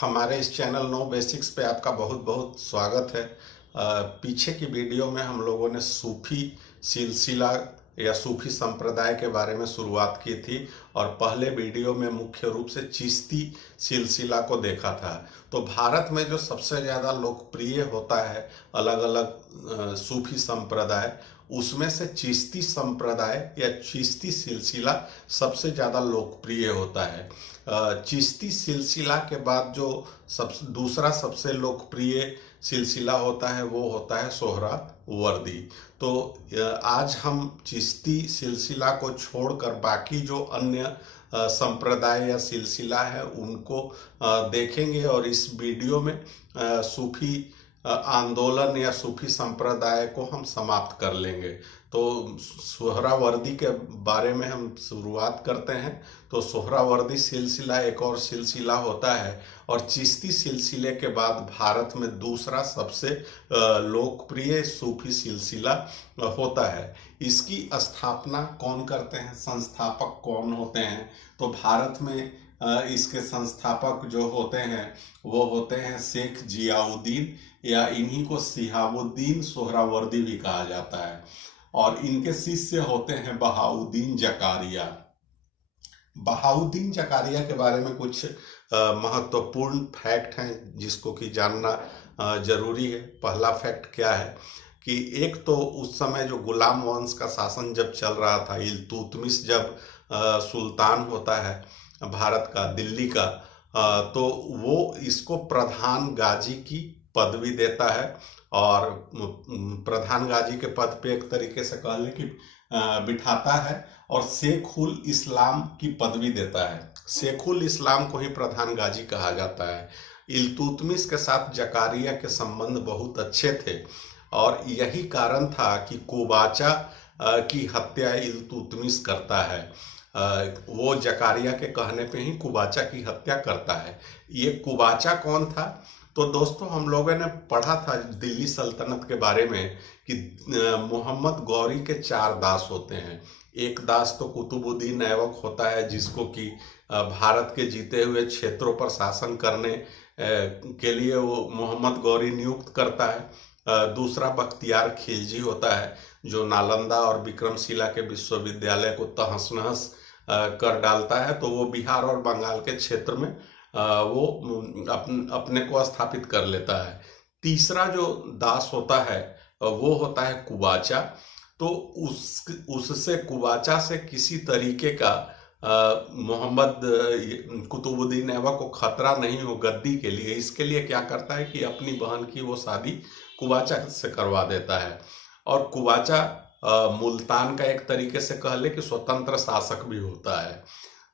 हमारे इस channel know basics पे आपका बहुत बहुत स्वागत है। पीछे की वीडियो में हम लोगों ने सूफी सिलसिला या सूफी संप्रदाय के बारे में शुरुआत की थी और पहले वीडियो में मुख्य रूप से चिश्ती सिलसिला को देखा था। तो भारत में जो सबसे ज़्यादा लोकप्रिय होता है अलग अलग सूफी संप्रदाय, उसमें से चिश्ती संप्रदाय या चिश्ती सिलसिला सबसे ज़्यादा लोकप्रिय होता है। चिश्ती सिलसिला के बाद जो दूसरा सबसे लोकप्रिय सिलसिला होता है वो होता है सोहरावर्दी। तो आज हम चिश्ती सिलसिला को छोड़कर बाकी जो अन्य संप्रदाय या सिलसिला है उनको देखेंगे और इस वीडियो में सूफी आंदोलन या सूफी संप्रदाय को हम समाप्त कर लेंगे। तो सोहरावर्दी के बारे में हम शुरुआत करते हैं। तो सोहरावर्दी सिलसिला एक और सिलसिला होता है और चिश्ती सिलसिले के बाद भारत में दूसरा सबसे लोकप्रिय सूफी सिलसिला होता है। इसकी स्थापना कौन करते हैं, संस्थापक कौन होते हैं? तो भारत में इसके संस्थापक जो होते हैं वो होते हैं शेख जियाउद्दीन, या इन्हीं को शिहाबुद्दीन सोहरावर्दी भी कहा जाता है। और इनके शिष्य होते हैं बहाउद्दीन जकारिया। बहाउद्दीन जकारिया के बारे में कुछ महत्वपूर्ण फैक्ट हैं जिसको कि जानना जरूरी है। पहला फैक्ट क्या है कि एक तो उस समय जो गुलाम वंश का शासन जब चल रहा था, इल्तुतमिश जब सुल्तान होता है भारत का, दिल्ली का, तो वो इसको प्रधान गाजी की पदवी देता है और प्रधान गाजी के पद पे एक तरीके से कह लें कि बिठाता है और शेखुल इस्लाम की पदवी देता है। शेखुल इस्लाम को ही प्रधान गाजी कहा जाता है। इल्तुतमिश के साथ जकारिया के संबंध बहुत अच्छे थे और यही कारण था कि कुबाचा की हत्या इल्तुतमिश करता है। वो जकारिया के कहने पे ही कुबाचा की हत्या करता है। ये कुबाचा कौन था? तो दोस्तों, हम लोगों ने पढ़ा था दिल्ली सल्तनत के बारे में कि मोहम्मद गौरी के 4 दास होते हैं। एक दास तो कुतुबुद्दीन ऐबक होता है जिसको कि भारत के जीते हुए क्षेत्रों पर शासन करने के लिए वो मोहम्मद गौरी नियुक्त करता है। दूसरा बख्तियार खिलजी होता है जो नालंदा और विक्रमशिला के विश्वविद्यालय को तहस नहस कर डालता है। तो वो बिहार और बंगाल के क्षेत्र में वो अपने को स्थापित कर लेता है। तीसरा जो दास होता है वो होता है कुबाचा। तो उससे कुबाचा से किसी तरीके का मोहम्मद कुतुबुद्दीन ऐबक को खतरा नहीं हो गद्दी के लिए, इसके लिए क्या करता है कि अपनी बहन की वो शादी कुबाचा से करवा देता है। और कुबाचा मुल्तान का एक तरीके से कह ले कि स्वतंत्र शासक भी होता है।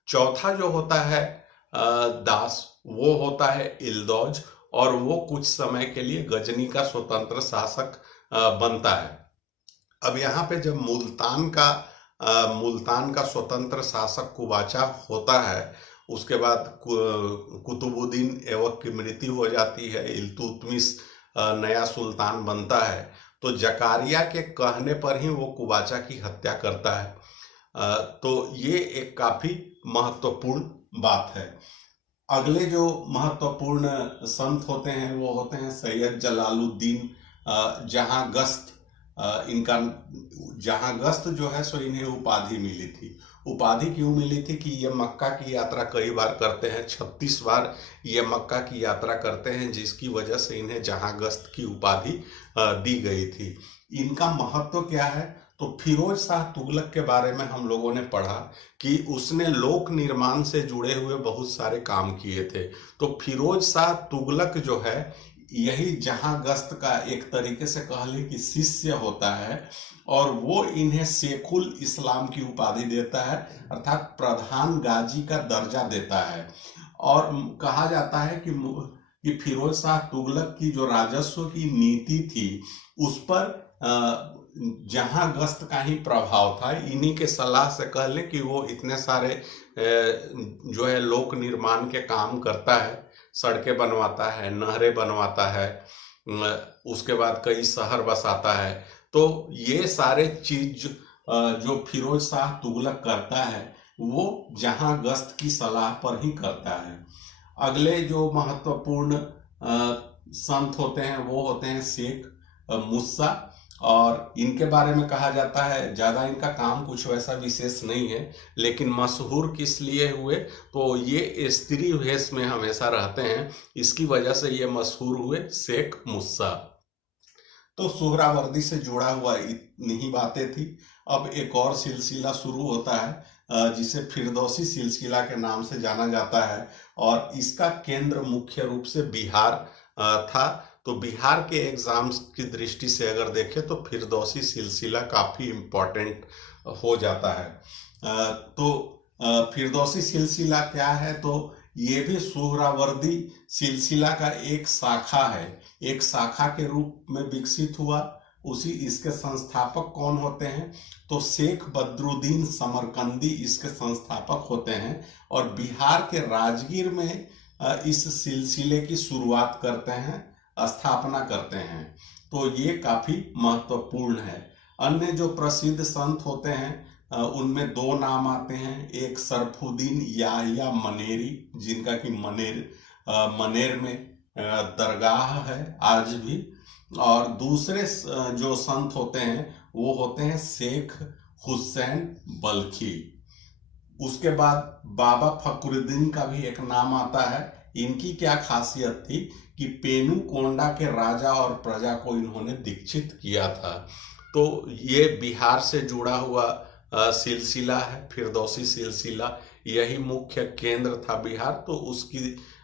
चौथा जो होता है दास, वो होता है इल्दौज और वो कुछ समय के लिए गजनी का स्वतंत्र शासक बनता है। अब यहाँ पे जब मुल्तान का स्वतंत्र शासक कुबाचा होता है, उसके बाद कुतुबुद्दीन ऐबक की मृत्यु हो जाती है, इल्तुतमिश नया सुल्तान बनता है, तो जकारिया के कहने पर ही वो कुबाचा की हत्या करता है। तो ये एक काफी महत्वपूर्ण बात है। अगले जो महत्वपूर्ण संत होते हैं वो होते हैं सैयद जलालुद्दीन जहांगश्त। इनका जहांगश्त जो है सो इन्हें उपाधि मिली थी। उपाधि क्यों मिली थी कि ये मक्का की यात्रा कई बार करते हैं, 36 बार ये मक्का की यात्रा करते हैं, जिसकी वजह से इन्हें जहांगश्त की उपाधि दी गई थी। इनका महत्व क्या है? तो फिरोज शाह तुगलक के बारे में हम लोगों ने पढ़ा कि उसने लोक निर्माण से जुड़े हुए बहुत सारे काम किए थे। तो फिरोज शाह तुगलक जो है यही जहांगश्त का एक तरीके से कह ले कि शिष्य होता है और वो इन्हें शेखुल इस्लाम की उपाधि देता है, अर्थात प्रधान गाजी का दर्जा देता है। और कहा जाता है कि फिरोज शाह तुगलक की जो राजस्व की नीति थी उस पर जहांगश्त का ही प्रभाव था। इन्हीं के सलाह से कह लें कि वो इतने सारे जो है लोक निर्माण के काम करता है, सड़कें बनवाता है, नहरें बनवाता है, उसके बाद कई शहर बसाता है। तो ये सारे चीज जो फिरोज शाह तुगलक करता है वो जहांगश्त की सलाह पर ही करता है। अगले जो महत्वपूर्ण संत होते हैं वो होते हैं शेख मूसा, और इनके बारे में कहा जाता है ज्यादा इनका काम कुछ वैसा विशेष नहीं है, लेकिन मशहूर किस लिए हुए, तो ये स्त्री वेश में हमेशा रहते हैं, इसकी वजह से ये मशहूर हुए शेख मूसा। तो सुहरावर्दी से जुड़ा हुआ इतनी ही बातें थी। अब एक और सिलसिला शुरू होता है जिसे फिरदौसी सिलसिला के नाम से जाना जाता है, और इसका केंद्र मुख्य रूप से बिहार था। तो बिहार के एग्जाम्स की दृष्टि से अगर देखें तो फिरदौसी सिलसिला काफी इम्पोर्टेंट हो जाता है। तो फिरदौसी सिलसिला क्या है, तो ये भी सुहरावर्दी सिलसिला का एक शाखा है, एक शाखा के रूप में विकसित हुआ। उसी इसके संस्थापक कौन होते हैं, तो शेख बदरुद्दीन समरकंदी इसके संस्थापक होते हैं, और बिहार के राजगीर में इस सिलसिले की शुरुआत करते हैं, स्थापना करते हैं। तो ये काफी महत्वपूर्ण है। अन्य जो प्रसिद्ध संत होते हैं उनमें दो नाम आते हैं, एक सरफुद्दीन याहिया मनेरी, जिनका कि मनेर में दरगाह है आज भी, और दूसरे जो संत होते हैं वो होते हैं शेख हुसैन बल्खी। उसके बाद बाबा फखरुद्दीन का भी एक नाम आता है। इनकी क्या खासियत थी कि पेनू कोंडा के राजा और प्रजा को इन्होंने दीक्षित किया था। तो ये बिहार से जुड़ा हुआ सिलसिला है, फिरदौसी सिलसिला, यही मुख्य केंद्र था बिहार। तो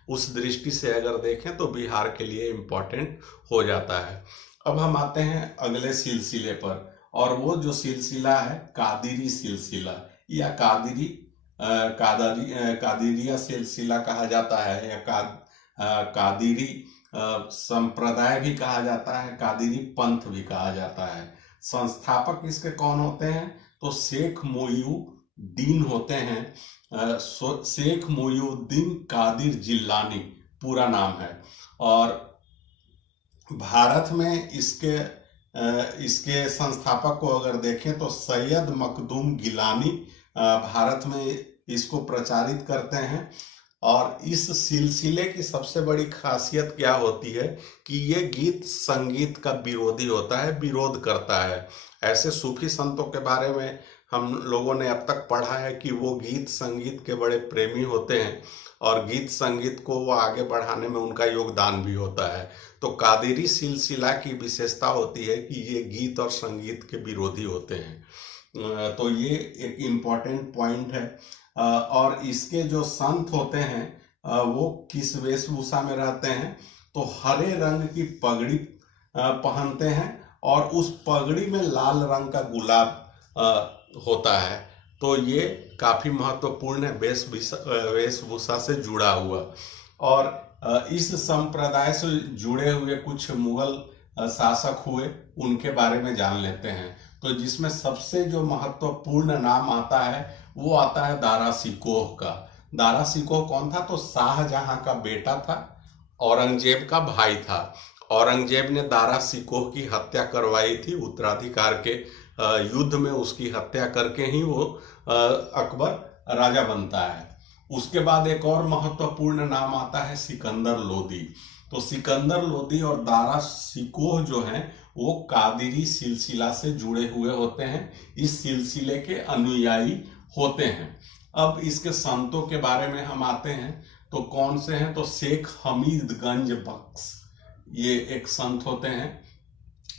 उस दृष्टि से अगर देखें तो बिहार के लिए इम्पोर्टेंट हो जाता है। अब हम आते हैं अगले सिलसिले पर, और वो जो सिलसिला है कादिरी सिलसिला, या कादिरिया सिलसिला कहा जाता है, या कादिरी संप्रदाय भी कहा जाता है, कादिरी पंथ भी कहा जाता है। संस्थापक इसके कौन होते हैं, तो शेख मोइनुद्दीन होते हैं। शेख मोइनुद्दीन कादिर जिलानी पूरा नाम है, और भारत में इसके संस्थापक को अगर देखें तो सैयद मखदूम गिलानी भारत में इसको प्रचारित करते हैं। और इस सिलसिले की सबसे बड़ी खासियत क्या होती है कि ये गीत संगीत का विरोधी होता है, विरोध करता है। ऐसे सूफी संतों के बारे में हम लोगों ने अब तक पढ़ा है कि वो गीत संगीत के बड़े प्रेमी होते हैं, और गीत संगीत को वो आगे बढ़ाने में उनका योगदान भी होता है। तो कादिरी सिलसिला की विशेषता होती है कि ये गीत और संगीत के विरोधी होते हैं। तो ये एक इम्पॉर्टेंट पॉइंट है। और इसके जो संत होते हैं वो किस वेशभूषा में रहते हैं, तो हरे रंग की पगड़ी पहनते हैं, और उस पगड़ी में लाल रंग का गुलाब होता है। तो ये काफी महत्वपूर्ण है वेशभूषा से जुड़ा हुआ। और इस संप्रदाय से जुड़े हुए कुछ मुगल शासक हुए, उनके बारे में जान लेते हैं। तो जिसमें सबसे जो महत्वपूर्ण नाम आता है वो आता है दारा शिकोह का। दारा शिकोह कौन था, तो शाहजहां का बेटा था, औरंगजेब का भाई था। औरंगजेब ने दारा शिकोह की हत्या करवाई थी, उत्तराधिकार के युद्ध में उसकी हत्या करके ही वो अकबर राजा बनता है। उसके बाद एक और महत्वपूर्ण नाम आता है सिकंदर लोदी। तो सिकंदर लोदी और दारा शिकोह जो हैं वो कादिरी सिलसिला से जुड़े हुए होते हैं, इस सिलसिले के अनुयायी होते हैं। अब इसके संतों के बारे में हम आते हैं, तो कौन से हैं, तो शेख हमीदगंज बख्श ये एक संत होते हैं,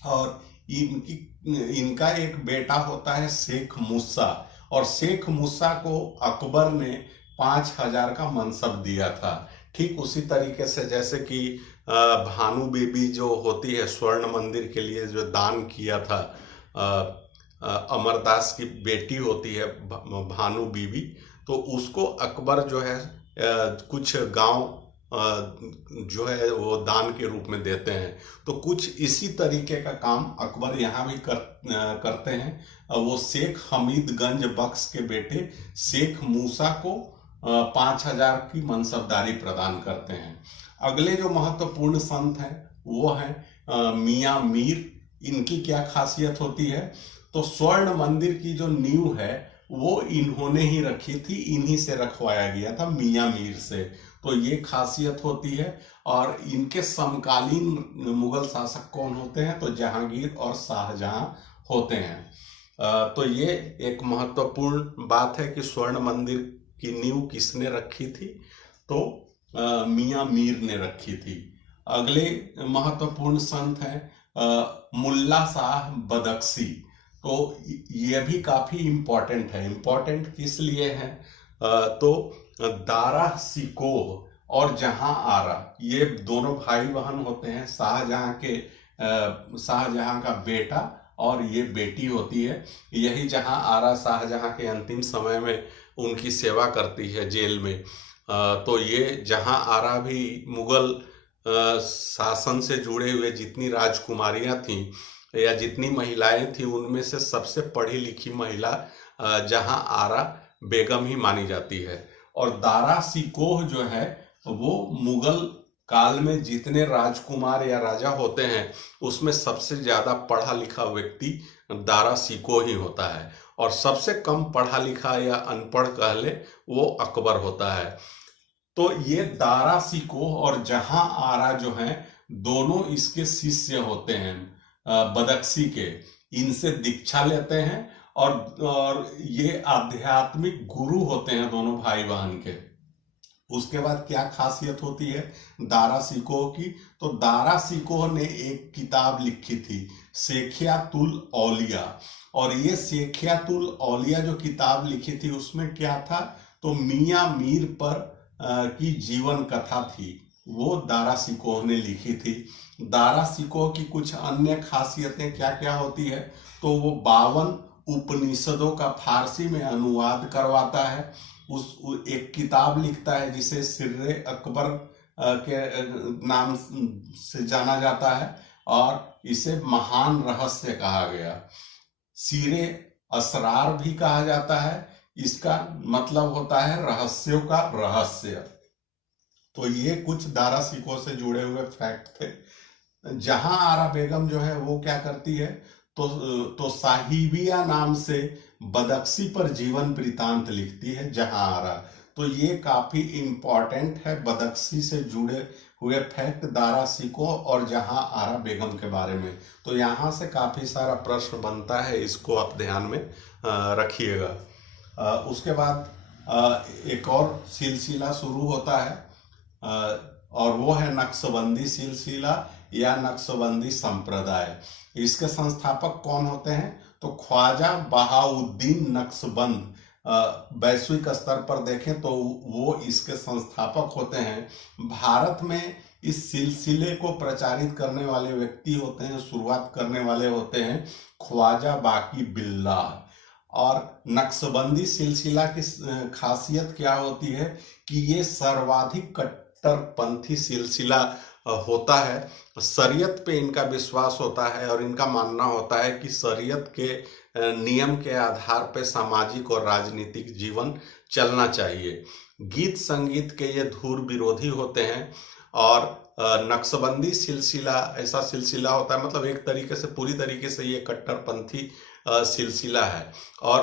और इनका एक बेटा होता है शेख मूसा, और शेख मूसा को अकबर ने 5000 का मनसब दिया था। ठीक उसी तरीके से जैसे कि भानु बीबी जो होती है स्वर्ण मंदिर के लिए जो दान किया था, अमरदास की बेटी होती है भानु बीबी, तो उसको अकबर जो है कुछ गांव जो है वो दान के रूप में देते हैं। तो कुछ इसी तरीके का काम अकबर यहाँ भी करते हैं। वो शेख हमीदगंज बख्श के बेटे शेख मूसा को 5000 की मनसबदारी प्रदान करते हैं। अगले जो महत्वपूर्ण संत हैं वो हैं मियाँ मीर। इनकी क्या खासियत होती है, तो स्वर्ण मंदिर की जो नींव है वो इन्होंने ही रखी थी, इन्हीं से रखवाया गया था मियाँ मीर से। तो ये खासियत होती है। और इनके समकालीन मुगल शासक कौन होते हैं? तो जहांगीर और शाहजहां होते हैं। तो ये एक महत्वपूर्ण बात है कि स्वर्ण मंदिर की नींव किसने रखी थी? तो मियां मीर ने रखी थी। अगले महत्वपूर्ण संत हैं मुल्ला शाह बदख्शी। तो ये भी काफी इम्पोर्टेंट है। इम्पोर्टेंट किस लिए है? तो दारा सिकोह और जहां आरा, ये दोनों भाई बहन होते हैं। शाहजहां का बेटा और ये बेटी होती है। यही जहां आरा शाहजहां के अंतिम समय में उनकी सेवा करती है जेल में। तो ये जहां आरा भी मुगल शासन से जुड़े हुए जितनी राजकुमारियां थीं या जितनी महिलाएं थीं, उनमें से सबसे पढ़ी लिखी महिला जहां आरा बेगम ही मानी जाती है। और दारा सिकोह जो है वो मुगल काल में जितने राजकुमार या राजा होते हैं उसमें सबसे ज्यादा पढ़ा लिखा व्यक्ति दारा सिकोह ही होता है। और सबसे कम पढ़ा लिखा या अनपढ़ कह ले वो अकबर होता है। तो ये दारा सिकोह और जहां आरा जो हैं दोनों इसके शिष्य होते हैं बदख्शी के। इनसे दीक्षा लेते हैं और ये आध्यात्मिक गुरु होते हैं दोनों भाई बहन के। उसके बाद क्या खासियत होती है दारा सिकोह की? तो दारा सिकोह ने एक किताब लिखी थी शेखियातुल औलिया। और ये शेखियातुल औलिया जो किताब लिखी थी उसमें क्या था? तो मियां मीर पर की जीवन कथा थी, वो दारा सिकोह ने लिखी थी। दारा सिकोह की कुछ अन्य खासियतें क्या क्या होती है? तो वो 52 उपनिषदों का फारसी में अनुवाद करवाता है। एक किताब लिखता है जिसे सिर्रे अकबर के नाम से जाना जाता है और इसे महान रहस्य कहा गया। सीरे असरार भी कहा जाता है। इसका मतलब होता है रहस्यों का रहस्य। तो ये कुछ दारा सिकोह से जुड़े हुए फैक्ट थे। जहां आरा बेगम जो है वो क्या करती है? तो साहिबिया नाम से बदख्शी पर जीवन वृतांत लिखती है जहां आरा। तो ये काफी इंपॉर्टेंट है बदख्शी से जुड़े हुए फैक्ट दारा सिकोह और जहां आरा बेगम के बारे में। तो यहाँ से काफी सारा प्रश्न बनता है, इसको आप ध्यान में रखिएगा। उसके बाद एक और सिलसिला शुरू होता है और वो है नक्शबंदी सिलसिला या नक्शबंदी संप्रदाय। इसके संस्थापक कौन होते हैं? तो ख्वाजा बहाउद्दीन नक्शबंद। वैश्विक स्तर पर देखें तो वो इसके संस्थापक होते हैं। भारत में इस सिलसिले को प्रचारित करने वाले व्यक्ति होते हैं, शुरुआत करने वाले होते हैं ख्वाजा बाकी बिल्लाह। और नक्शबंदी सिलसिला की खासियत क्या होती है कि ये सर्वाधिक कट्टरपंथी सिलसिला होता है। शरीयत पे इनका विश्वास होता है और इनका मानना होता है कि शरीयत के नियम के आधार पे सामाजिक और राजनीतिक जीवन चलना चाहिए। गीत संगीत के ये धूर विरोधी होते हैं। और नक्शबंदी सिलसिला ऐसा सिलसिला होता है, मतलब एक तरीके से पूरी तरीके से ये कट्टरपंथी सिलसिला है। और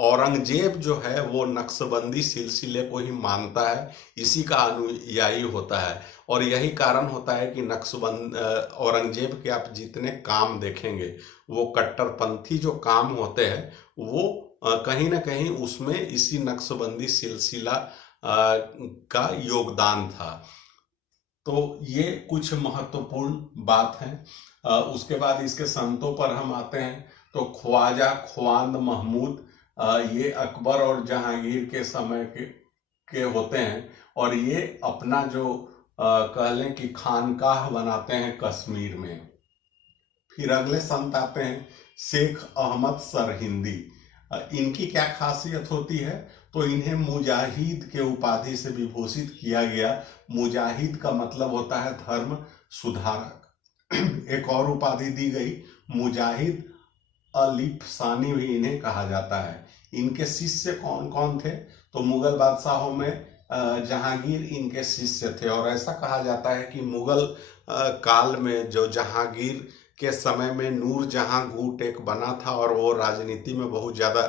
औरंगजेब जो है वो नक्शबंदी सिलसिले को ही मानता है, इसी का अनुयायी होता है। और यही कारण होता है कि औरंगजेब के आप जितने काम देखेंगे वो कट्टरपंथी जो काम होते हैं वो कहीं ना कहीं उसमें इसी नक्शबंदी सिलसिला का योगदान था। तो ये कुछ महत्वपूर्ण बात है। उसके बाद इसके संतों पर हम आते हैं। तो ख्वाजा ख्वांद महमूद, ये अकबर और जहांगीर के समय के होते हैं। और ये अपना जो कह लें कि खानकाह बनाते हैं कश्मीर में। फिर अगले संत आते हैं शेख अहमद सरहिंदी। इनकी क्या खासियत होती है? तो इन्हें मुजाहिद के उपाधि से विभूषित किया गया। मुजाहिद का मतलब होता है धर्म सुधारक। एक और उपाधि दी गई मुजाहिद अलिफसानी भी इन्हें कहा जाता है। इनके शिष्य कौन कौन थे? तो मुगल बादशाहों में जहांगीर इनके शिष्य थे। और ऐसा कहा जाता है कि मुगल काल में जो जहांगीर के समय में नूरजहां गुट एक बना था और वो राजनीति में बहुत ज़्यादा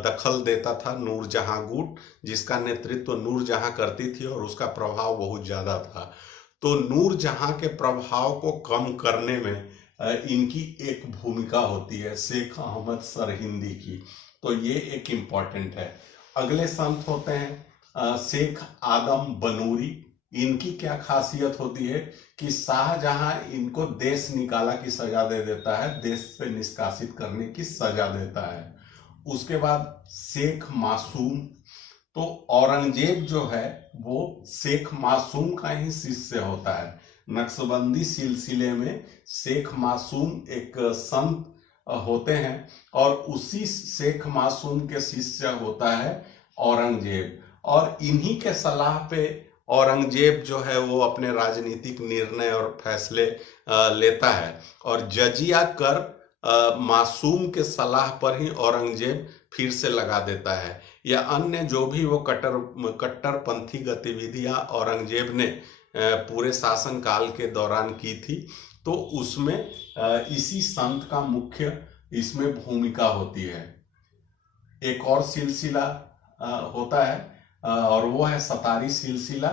दखल देता था। नूरजहां गुट, जिसका नेतृत्व नूरजहां करती थी और उसका प्रभाव बहुत ज़्यादा था। तो नूरजहां के प्रभाव को कम करने में इनकी एक भूमिका होती है, शेख अहमद सरहिंदी की। तो ये एक इम्पॉर्टेंट है। अगले संत होते हैं शेख आदम बनूरी। इनकी क्या खासियत होती है कि शाहजहां इनको देश निकाला की सजा दे देता है, देश से निष्कासित करने की सजा देता है। उसके बाद शेख मासूम, तो औरंगजेब जो है वो शेख मासूम का ही शिष्य होता है। नक्शबंदी सिलसिले में शेख मासूम एक संत होते हैं और उसी शेख मासूम के शिष्य होता है औरंगजेब। और इन्हीं के सलाह पे औरंगजेब जो है वो अपने राजनीतिक निर्णय और फैसले लेता है। और जजिया कर मासूम के सलाह पर ही औरंगजेब फिर से लगा देता है। या अन्य जो भी वो कट्टरपंथी गतिविधियां औरंगजेब ने पूरे शासन काल के दौरान की थी, तो उसमें इसी संत का मुख्य इसमें भूमिका होती है। एक और सिलसिला होता है और वो है सतारी सिलसिला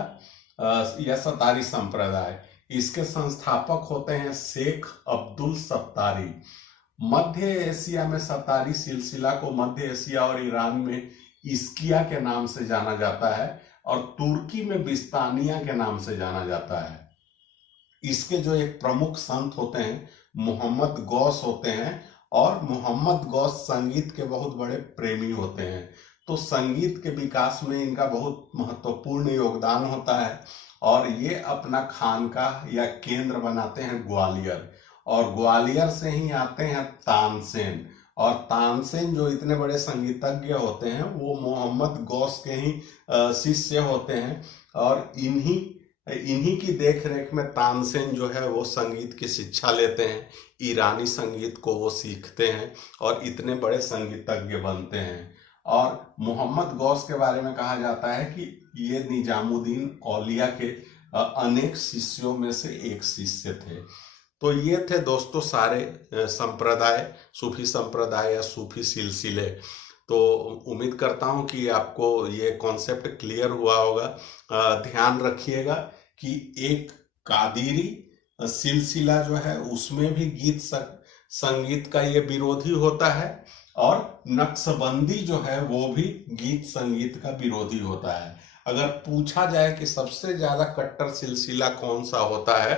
या सतारी संप्रदाय। इसके संस्थापक होते हैं शेख अब्दुल सत्तारी। मध्य एशिया में सतारी सिलसिला को मध्य एशिया और ईरान में इस्किया के नाम से जाना जाता है और तुर्की में बिस्तानिया के नाम से जाना जाता है। इसके जो एक प्रमुख संत होते हैं मोहम्मद गौस होते हैं और मोहम्मद गौस संगीत के बहुत बड़े प्रेमी होते हैं। तो संगीत के विकास में इनका बहुत महत्वपूर्ण योगदान होता है और ये अपना खानकाह या केंद्र बनाते हैं ग्वालियर। और ग्वालियर से ही आते हैं तानसेन। और तानसेन जो इतने बड़े संगीतज्ञ होते हैं वो मोहम्मद गौस के ही शिष्य होते हैं और इन्हीं की देखरेख में तानसेन जो है वो संगीत की शिक्षा लेते हैं, ईरानी संगीत को वो सीखते हैं और इतने बड़े संगीतज्ञ बनते हैं। और मोहम्मद गौस के बारे में कहा जाता है कि ये निजामुद्दीन औलिया के अनेक शिष्यों में से एक शिष्य थे। तो ये थे दोस्तों सारे संप्रदाय, सूफी संप्रदाय या सूफी सिलसिले। तो उम्मीद करता हूँ कि आपको ये कॉन्सेप्ट क्लियर हुआ होगा। ध्यान रखिएगा कि एक कादिरी सिलसिला जो है उसमें भी गीत संगीत का ये विरोधी होता है और नक्शबंदी जो है वो भी गीत संगीत का विरोधी होता है। अगर पूछा जाए कि सबसे ज्यादा कट्टर सिलसिला कौन सा होता है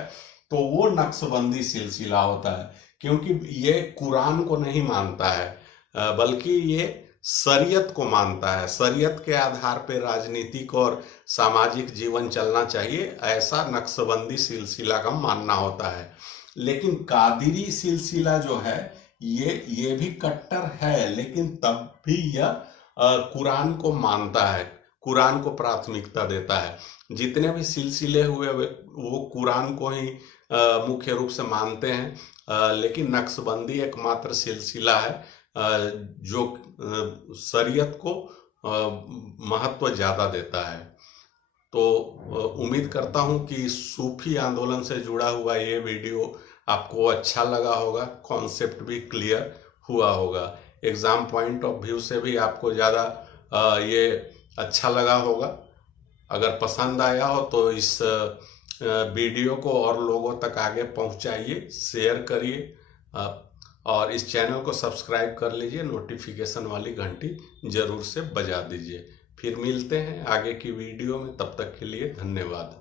तो वो नक्शबंदी सिलसिला होता है, क्योंकि ये कुरान को नहीं मानता है बल्कि ये शरीयत को मानता है। शरीयत के आधार पर राजनीतिक और सामाजिक जीवन चलना चाहिए, ऐसा नक्शबंदी सिलसिला का मानना होता है। लेकिन कादिरी सिलसिला जो है ये भी कट्टर है, लेकिन तब भी यह कुरान को मानता है, कुरान को प्राथमिकता देता है। जितने भी सिलसिले हुए वो कुरान को ही मुख्य रूप से मानते हैं। लेकिन नक्शबंदी एकमात्र सिलसिला है जो शरीयत को महत्व ज्यादा देता है। तो उम्मीद करता हूं कि सूफी आंदोलन से जुड़ा हुआ ये वीडियो आपको अच्छा लगा होगा, कॉन्सेप्ट भी क्लियर हुआ होगा, एग्जाम पॉइंट ऑफ व्यू से भी आपको ज़्यादा ये अच्छा लगा होगा। अगर पसंद आया हो तो इस वीडियो को और लोगों तक आगे पहुंचाइए, शेयर करिए और इस चैनल को सब्सक्राइब कर लीजिए, नोटिफिकेशन वाली घंटी जरूर से बजा दीजिए। फिर मिलते हैं आगे की वीडियो में, तब तक के लिए धन्यवाद।